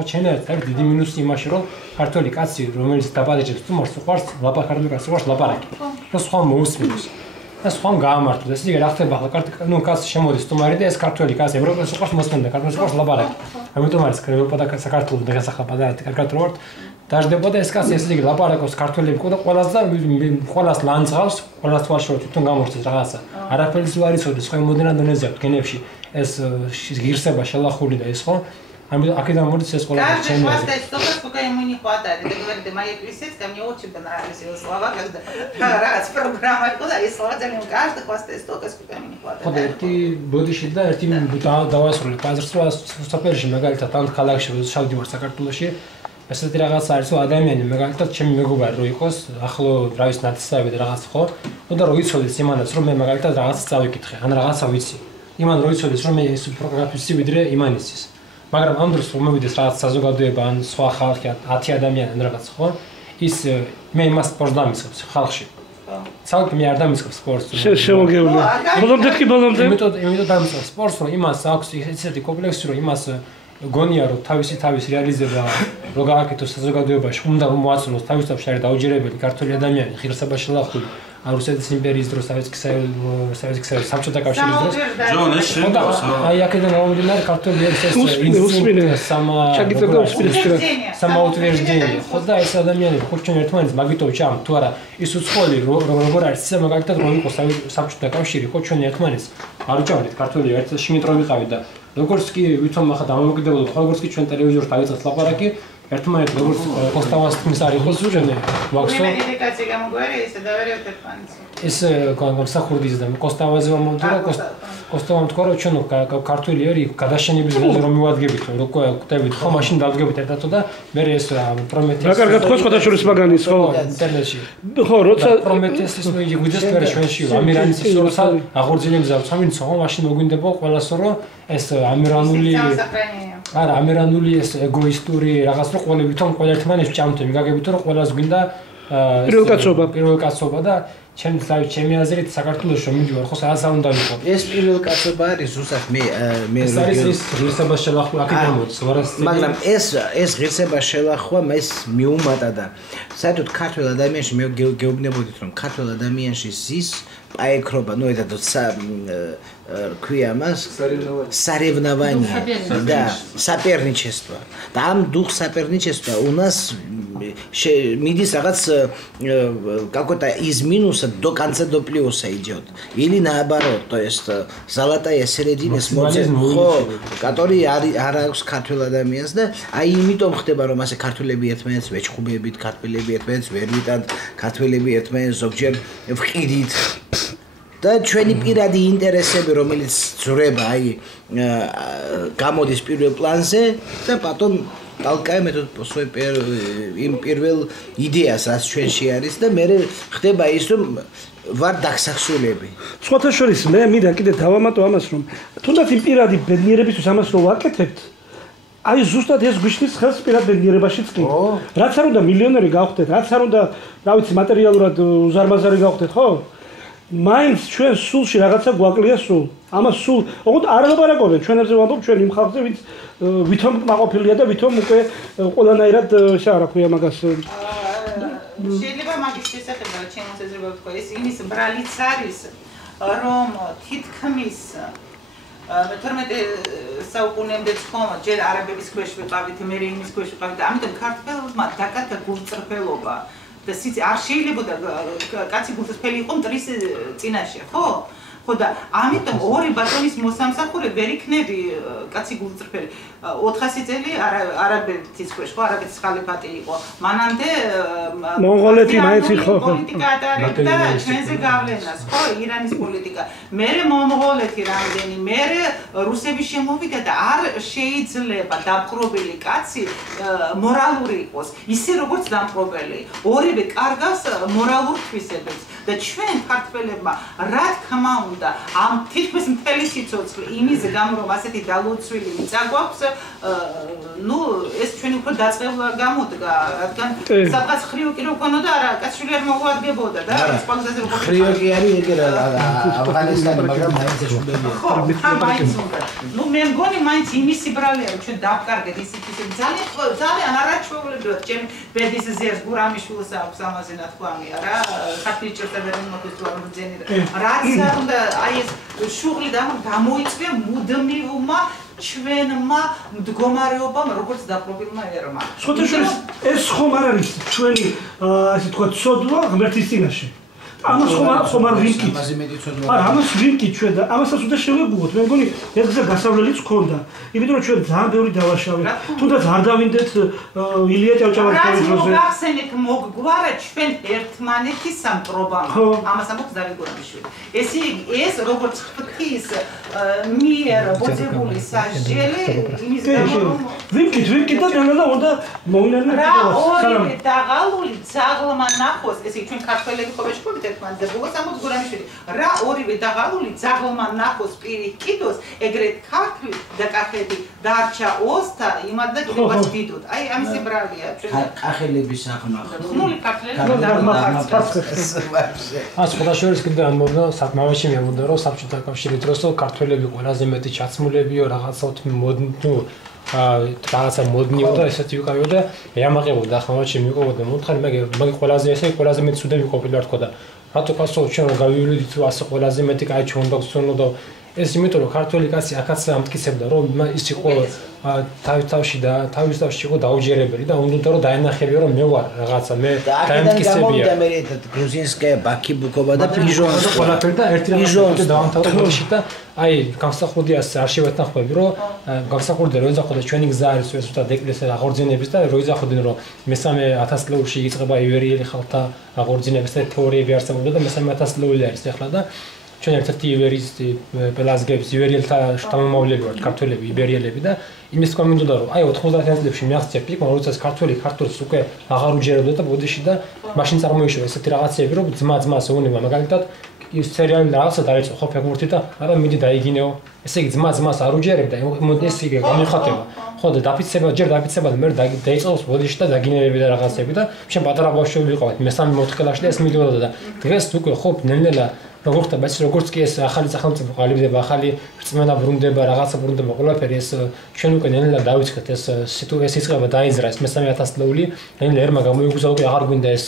ხო შენერთ არის დიდი მინუსი იმაში რომ ქართველი კაცი რომელიც დაბადებს თუმარს უყვარს ქართველი კაცი უყვარს ლაპარაკი და სხვა მოусმინოს და სხვა გაამართლოს ეს იგი რა ხდება ახლა კაცი შემოდის თუმარი და ეს ქართველი კაცი ევროპას უყვარს მოსმენდა ქართველს უყვარს ლაპარაკი ამიტომ არის ევროპა და საქართველოს დაგასახლა და კარგად რო ვართ დაждდება და ეს კაცი ესე იგი ლაპარაკობს ქართველებთან და ყველას ლანძღავს ყველას თვალშორ თვითონ გამორჩეს რაღაცა არაფერს ვერ იცოდეს სხვა მოდერნა დონეზე აქვს გენებში ეს ღირსება შელახული და ეს ხო амбо акидан моდის ეს ყველაფერი ჩემი Каждый что-то сколько ему не хватает. Это говорит, моей присядка мне очень понравились его слова, когда раз программа куда и слова для него каждый хвастает столько, сколько ему не хватает. ხო და ერთი ბოდიში და ერთი დავასრულე ბაზრს საფერში მაგალითად ამ ქალაქში შევდივარ საქართველოში ესეთი რაღაც არის რომ ადამიანი მაგალითად ჩემი მეგობარი რო იყოს ახლო რავის ნათესავები და რაღაც ხო და რო იცოდეს იმანაც რომ მე მაგალითად რაღაც წავიკითხე ან რაღაცა ვიცი იმან რო იცოდეს რომ მე ეს პროგრამისტი ვიდრე იმანისთვის მაგრამ ამ დროს რომ მოვიდეს რაღაც საზოგადოება ან სხვა ხალხი 10 ადამიანი ან რაღაც ხო ის მე იმას სპორტს დამისხებს ხალხში ცალკე მე არ დამისხებს სპორტს შემოგეულია ბოლომდე კი ბოლომდე იმიტომ დამისხებს სპორტს რომ იმას აქვს ისეთი კომპლექსი რომ იმას გონია რომ თავისი რეალიზება რო გააკეთოს საზოგადოებაში უნდა რომ მოაცნოს თავისთავად არის დაუჯერებელი ქართული ადამიანი ღირსება შელახული რუსეთის იმპერიის დროს სოციალისტური საბჭოთა კავშირის დროს ჯონ ეს შემდგოს აი აქედან მომდინარე ქართული ინსტინქტი самоутверждение ხო და ეს ადამიანები ხო ჩვენ ერთმანეთს მაგითო ვჭამ თუ არა ის უცხოელი როგორ არის ისე მაგალითად რომ იყო საბჭოთა კავშირი ხო ჩვენ ერთმანეთს არ ვჭამთ ქართული ერთ შიმით რო ვიყავით და როგორც კი ვითომ ახლა დამოუკიდებელ როგორც კი ჩვენ ტელევიზორში დავიწყეთ ლაპარაკი ერთმანეთს როგორც კოსტავასტის არის ხო ჩვენ ვაქსო Медикация გამოგვარი ესე დავერევთ ერთმანეთს ეს გამსახურდის და კოსტავაზე მომდრო კოსტავამ თქვა რომ ჩვენ ქართული ერი გადაშენების გზაზე რომ მივადგებით რომ კვდებით ხო მაშინ დავდგებით ერთად და მე ეს პრომეთეს რა კარგად ხო შეხოთაშორის მაგანის ხო ინტერნეტში ხო როცა პრომეთესის მე გვიდეს მე ჩვენში ამირანის როცა აღორძინებს აქვს ამინ ხო მაშინ მოგვინდება ყველას რომ ეს ამირანული არა ამირანული ეს ეგოისტური რაღაც რო ყველებითონ ყველა ერთმანეთს ჭამთ მიგაგებით რომ ყველას გვინდა პირველკაცობა და ჩემი აზრით საქართველოს რომ მიდივარ ხო სადაც არ უნდა ვიყო ეს პირველკაცობა არის ზუსტად მე ეს ღირსება შელახვა აქედან მოდის მაგრამ ეს ღირსება შელახვა მას მიუმატა და საერთოდ ქართულ ადამიანში მე გეუბნებოდით რომ ქართულ ადამიანში ზის პაექრობა ну это ქვია მას соревнования да соперничество და ამ дух соперничества у нас мидис რაღაც какой-то из минуса до конца до плюса идет или наоборот то есть золотая середина который არ აქვს ქართულ ადამიანს და აი იმიტომ ხდება რომ ასე ქართველები ერთმანეთს ვეჭხუბებით ქართველები ერთმანეთს ვერ ვიტანთ ქართველები ერთმანეთს ზოგჯერ ვყიდით და ჩვენი პირადი ინტერესები რომელიც ძრება აი გამოდის პირველ პლანზე და потом толкаем этот свой იმ პირველ იდეას რაც ჩვენში არის და მე ხდება ის რომ ვარ დაგსახსულები სხვათა შორის მე მინდა კიდე დავამატო ამას რომ თუნდაც იმ piradi ბედნიერებისთვის ამას რო ვაკეთებთ აი ზუსტად ეს გვიშლის ხელს პირად ბედნიერებაშიც კი რაც არ უნდა მილიონერი გავხდეთ რაც არ უნდა რა ვიცი მატერიალურად უზარმაზარი გავხდეთ ხო მაინც ჩვენ სულში რაღაცა გვაკლია სულ ამას სულ ოღონდ არ ლაპარაკობენ ჩვენებზე ვამბობ ჩვენ იმ ხალხზე ვინც ვითომ მაყოფილია და ვითომ უკვე ყველანაირად ესე რა ქვია მაგას შეიძლება მაგის შესაძლებლად ჩემს ეზრება ვთქვა ეს იმის ბრალიც არის რომ თითქმის მე-12 საუკუნემდე ხომ ჯერ არაბების ქვეშ ვიყავით მე იმის ქვეშ ვიყავით და ამიტომ ქართველებმა დაკარგა გულწრფელობა და სიცი არ შეიძლებოდა კაცი გულწრფელი იყო მტრის წინაშე ხო ხო და ამიტომ ორი ბატონის მოსამსახურე ვერ იქნები კაცი გულწრფელი 400 წელი არაბეთის ქვეშ ხო არაბეთის ხალიფატი იყო მანამდე მონღოლეთი მაინც იყო პოლიტიკა ატარებდა ჩვენზე გავლენას ხო ირანის პოლიტიკა მერე მონღოლეთი რამდენი მერე რუსები შემოვიდა და არ შეიძლება დამპყრობელი კაცი მორალური იყოს ისე როგორც დამპყრობელი ორივე კარგავს მორალურ თვისებებს და ჩვენ ქართველებმა რა თქმა უნდა ამ თითქმის მთელი სიცოცხლე იმის გამო რომ ასეთი დალოცვილი მიწა გვაქვს ნუ ეს ჩვენ უფრო დაწყებლა გამოდგა რადგან სადღაც ხრიოკი რო ქონოდა არა კაცშვილი არ მოგვადგებოდა და სპონსორზე რო ხრიოკი არის ეგ ავღანისტანი მაგრამ მაინც ეშულებია ხო მაინც უნდა ნუ მე მგონი მაინც იმისი ბრალია რომ ჩვენ დავკარგეთ ისეთი ძალიან არაჩვეულებრივად ჩემი ბედის ზიას გურამიშვილს აქვს ამაზე ნათქვამი არა საფიჭერთა ვერმოთვის თუ არ ბრძენი რაც უნდა აი ეს შუღლი გამოიწვია მუდმივმა ჩვენმა მდგომარეობამ როგორც დაპყრობილმა ერმა სხვათაშორის ეს ხომ არ არის ჩვენი ასე თქვა ცოდვა ღმერთის წინაშე ამას ხომ არ ვინკით არა ამას ვინკით ჩვენ და ამასაც უნდა შევეგუოთ მე მგონი ეს გზა გასავლელიც ქონდა იმიტომ რომ ჩვენ ძალიან ბევრი დავაშავეთ თუნდაც არ დავინდეთ ილია ჭავჭავაძის პროზე რაც გახსენეთ მოგგვარა ჩვენ ერთმანეთის სამტრობამ ამას ამბობს დავით გურამიშვილი ესე იგი ეს როგორც ღვთის მიერ ბოძებული სასჯელი იმის გამო რომ ვინკით და დანადა უნდა მოინარნეთ რა ორივე დაღალული ძაღლმა ნახოს ესე იგი ჩვენ ქართველები ხო ვეშქობთ ერთმანეთზე ბოლოს ამბობს გურამიშვილი რა ორივე დაღალული ძაღლმა ნახოს პირიქითოს ეგრეთ ქართლი და კახეთი დარჩა ოსთა იმად და გდებაც დიდოდ აი ამისი ბრალია ჩვენ კახელების აღმახ ხმული ქართველები სხვადასხვა კიდე ამბობდა საკმაოში მე მგონდა რომ საბჭოთა კავშირის დროს ქართველები ყველაზე მეტი ჩაცმულებიო რაღაცაოთ ნუ რაღაცა მოდნიო და ესეთი უკავიო და ეამაყებოდა ხმაოში მიყვებოდა მოთხარი მაგ ყველაზე ესე ყველაზე მეტი ცუდები ყოფილა თქო და რატო კაცო ჩვენ გავივლიდით რომ ასე ყველაზე მეტი კაი ჩვენ დაგვწონო და ეს იმიტომ რომ ქართველი კაცი ახაც ამტკიცებდა რომ ის იყო თავში იყო დაუჯერებელი და უნდა რომ დაენახებიო რომ მე ვარ რაღაცა მე დაემტკიცებია და მე გრუზინსკაია ბაქიბუკობა და პიჟონს ყველაფერი და ერთი რაღაცა დაამთავრებაში და აი გამსახურდიას არშივად ნახები რომ გამსახურდია რომ ეზახოდა ჩვენი გზა არის ეს უბრალოდ ეკლესია აღორძინების და რო ეზახოდნენ რომ მესამე 1000 წლებში იწყება ივერიელი ხალხთა აღორძინების და თეორიები არსებობდა და მესამე 1000 წლეული არის ახლა და ჩვენ ერთ-ერთი ივერისტი პელაზგების ივერიელთა შთამომავლები ვართ ქართველები იბერიელები და იმის თქვა მინდოდა რომ აი 90-იან წლებში მიაღწია პიკმა როდესაც ქართველს უკვე აღარ უჯერებდა და ბოდიში და მაშინ წარმოიშვა ესეთი რაღაცები რომ ძმას ეუნება მაგალითად ის სერიალი რაღაცა დაიწყო ხო ფეგურთი და არა მიდი დაიგინეო ესე იგი ძმას არ უჯერებდა ეს იგი გამიხატება ხო და დაფიცება და მე დაიწყოს ბოდიში და დაგინეები და რაღაცები და შენ პატარა ბავშვები ვიყავით მესამე 4 კლასში და ეს მიდიოდა და დღეს უკვე ხო ნელ-ნელა როგორ ხდება ეს როგორც კი ეს ახალი სახელმწიფო ყალიბდება ახალი რწმენა ბრუნდება რაღაცა ბრუნდება ყველაფერი ეს ჩვენ უკვე ნელ-ნელა დავიწყეთ ეს იწყება დაიზრა ეს მესამე 1000 წლეული ნელ-ნელა ერმა გამოიგუზა უკვე აღარ გვინდა ეს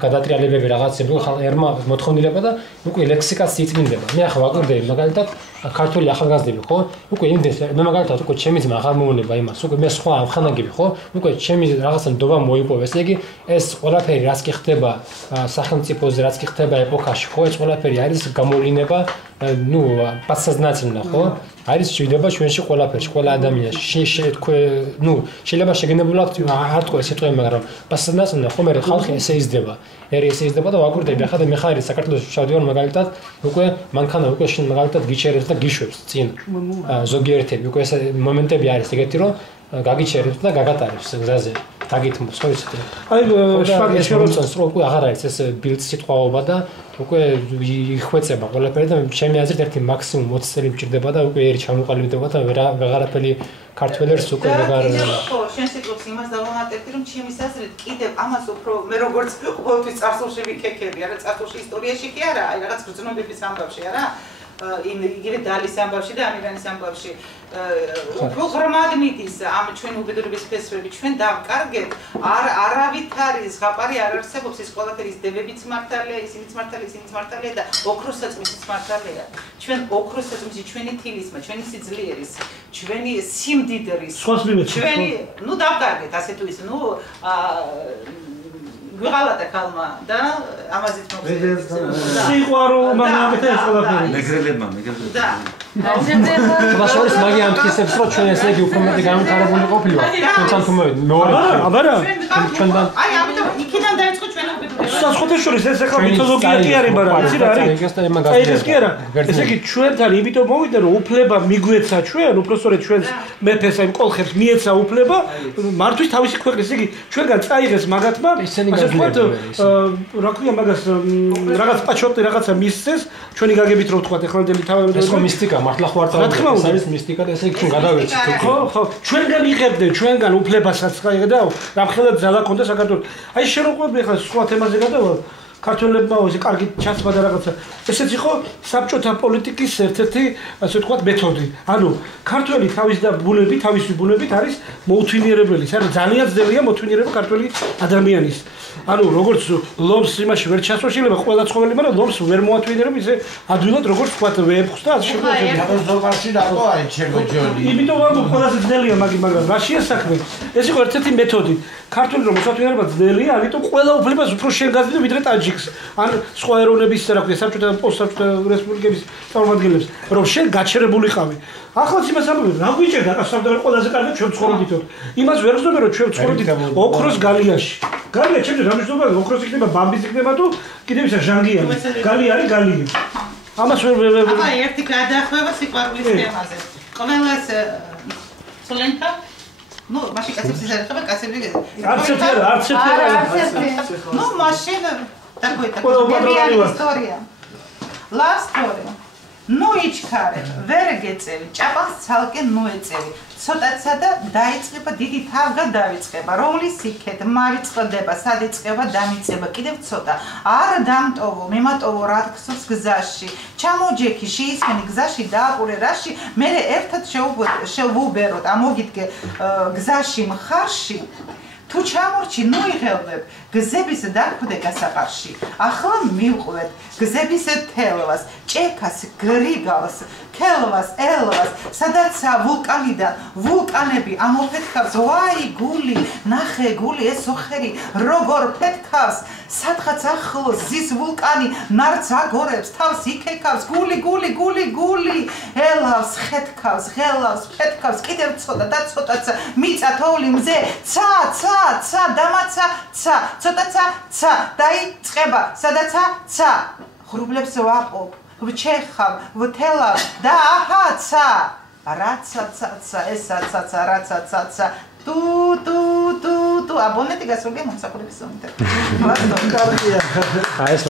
გადატრიალებები რაღაცები ერმა მოთხოვნილება და უკვე ლექსიკაც იწმინდება მე ახლა ვაკვირდები მაგალითად ქართული ახალგაზრდები ხო უკვე იმდენს მე მაგალითად უკვე ჩემი ძმა აღარ მოუნება იმას უკვე მე სხვა ამხანაგები ხო უკვე ჩემი რაღაცა ნდობა მოიპოვა ესე იგი ეს ყველაფერი რაც კი ხდება სახელმწიფოზე რაც კი ხდება ეპოქაში ხო ეს ყველაფერი არის გამოვლინება ну подсознательно ხო არის შეიძლება ჩვენში ყველაფერში ყველა ადამიანში ну შეიძლება შეგენებულად არ თქვა სიტყვები მაგრამ подсознательно ხო მე ხალხი ესე იზრდება ესე იზრდება და ვაკვირდები ახლა და მე ხარ საქართველოს შევდივარ მაგალითად უკვე მანქანა უკვე შენ მაგალითად გიჩერებს და გიშვებს წინ ზოგიერთები უკვე ეს მომენტები არის ეგეთი რომ გაგიჩერებს და გაგატარებს გზაზე დაგითმოს ხო ისეთი აი შევაგეს შემოწონს რომ უკვე აღარ არის ეს ბილდ სიტყვაობა და უკვე იხვეწება ყველაფერი და ჩემი აზრით ერთი მაქსიმუმ 20 წელი მჭირდება და უკვე ერი ჩამოყალიბდება და ვეღარაფერი ქართველებს უკვე ვეღარ ხო შენ სიტყვებს იმას დავამატებდი რომ ჩემი აზრით კიდევ ამას უფრო მე როგორც ყოველთვის წარსულში ვიქეკები არა წარსულში ისტორიაში კი არა აი რაღაც გრძნობების ამბავში არა იგივე დალის ამბავში და ამირანის ამბავში უფრო ღრმად მიდის ამ ჩვენი უბედურების ფესვები ჩვენ დავკარგეთ არავითარი ზღაპარი არ არსებობს ის ყველაფერი ის დებებიც მართალია ისინიც მართალია და ოქროსაწმისიც მართალია ჩვენ ოქროსაწმისი ჩვენი თილისმა ჩვენი სიძლიერის ჩვენი სიმდიდრის ჩვენი ნუ დავკარგეთ ასე თუ ისე ნუ გვიღალატა ქალმა და ამაზეც მოხდა სიყვარო მაგალითად ეს ყველაფერი მეგრელებმა და ბაშორის მაგი ამტკიცებს რომ ჩვენ ესე იგი უფრო მეტი განვითარებული ყოფილვართ ჩვენთან თუ მეორე აბარა ჩვენთან აი ამიტომ იქიდან დაიწყო ჩვენი უბედურება სასხოთეს შორის ეს ახლა მითოლოგია კი არის, მაგრამ იცი რა არის? აი ეს კი არა. ესე იგი ჩვენთან იმიტომ მოვიდა რომ უფლება მიგვეცა ჩვენ, უпростоრეთ ჩვენს მეფეს აი კოლხებს მიეცა უფლება მართვის თავისი ქვეყნის. ესე იგი ჩვენგან წაიღეს მაგათმა, ასე ვთქვათ, რა ქვია მაგას რაღაც პაჩოტი რაღაცა მისცეს, ჩვენი გაგებით რო ვთქვათ ეხლანდელი თავადები. ეს მისტიკა მართლა ხო არ ეს არის მისტიკა და ესე იგი ჩვენ გადავეცით. ხო, ჩვენგან იღებდნენ, ჩვენგან უფლებასაც ხაიღდა, რამხელად ძალა ქონდა საქართველოს. აი შენ რო ყვები ახლა სხვა თემაზე გადავალ ქართველებმა ისე კარგი ჩაცმა და რაღაცა. ესეც იყო საბჭოთა პოლიტიკის ერთ-ერთი, ასე ვთქვათ, მეთოდი. ანუ ქართველი თავისი ბუნებით არის მოუთვინიერებელი. საერთოდ ძალიან ძნელია მოუთვინიერება ქართველი ადამიანის. ანუ როგორც ლომს იმაში ვერ ჩასვა შეიძლება ყველა ცხოველი, მაგრამ ლომს ვერ მოათვინიერებ ისე ადვილად როგორც ვთქვათ ვეფხს და ასე შემოგვიყვება. ზოგადად რატო არის ჩემო ჯონი? იმიტომ რომ ყველაზე ძნელია მაგრამ რა შეასახმე? ეს იყო ერთ-ერთი მეთოდი. ქართული რომ მოსათვინიერება ძნელია, ამიტომ ყველა უფლებას უფრო შენ გაძლევ ვიდრე ტაჯიკს. ან სხვა ეროვნების რა ქვია, საბჭოთა პოსტსაბჭოთა რესპუბლიკების წარმომადგენლებს, რომ შენ გაჩერებულიყავი. ახლაც იმას ამბობენ, რა გვიჭერდა გასავდები ყველაზე კარგად ჩვენ ცხოვრობდითო. იმას ვერ ვცნობენ რომ ჩვენ ცხოვრობდით ოქროს გალიაში. გალია ჩემს რამიშნობა ოქროს იქნება, ბამბის იქნება თუ კიდევ ისა ჟანგიანი. გალია არის გალია. ამას ვერ აბა ერთი გადახვევა სიყვარულის თემაზე. ყველას სულენკა ну, машин касებს ეხება კასები. არც ერთი. Ну, машина такой история. Love story. Ну, ичქარე, ვერ გეწევი, ჭაპანს ცალკე მოეწევი. ცოტაცა და დაიწყება დიდი თავგადავიწყება, რომლის იქეთ მარიწყდება, სად იწყება დამიწება, კიდევ ცოტა. არ დამტოვო, მიმატოვო რა გსოს გზაში. ჩამოჯექი, შეისმენი გზაში დააყურე რაში, მე ერთად შევუბეროთ, ამოგიდგე გზაში მხარში. თუ ჩამორჩი, ნუ იღელვებ, გზების დაგვდე გასაყარში. ახლა მივყვეთ გზების თელვას, ჭექას, გრიგალს, ქელვას, ელვას, სადაცა ვულკანიდან ვულკანები ამოფეთქავს, ვაი გული, ნახე გული ეს ოხერი, როგორ ფეთქავს, სადღაც ახლოს ზის ვულკანი ნარც აგორებს, თავს იქეკავს, გული, გული, გული, გული, ელავს, ხეთქავს, ღელავს, ფეთქავს, კიდევ ცოტა და ცოტაცა, მიწა თოვლი მზე, ცა, დამაცა, ცოტაცა, დაიწყება, სადაცა, ცა, ღრუბლებს ვაყობ, ვჩეხავ, ვთელავ და აჰაცა, რაცა, ესაცა, რაცა, თუ, აბონეტი გასული მომსახურების ზონით. კარგია. აი ეს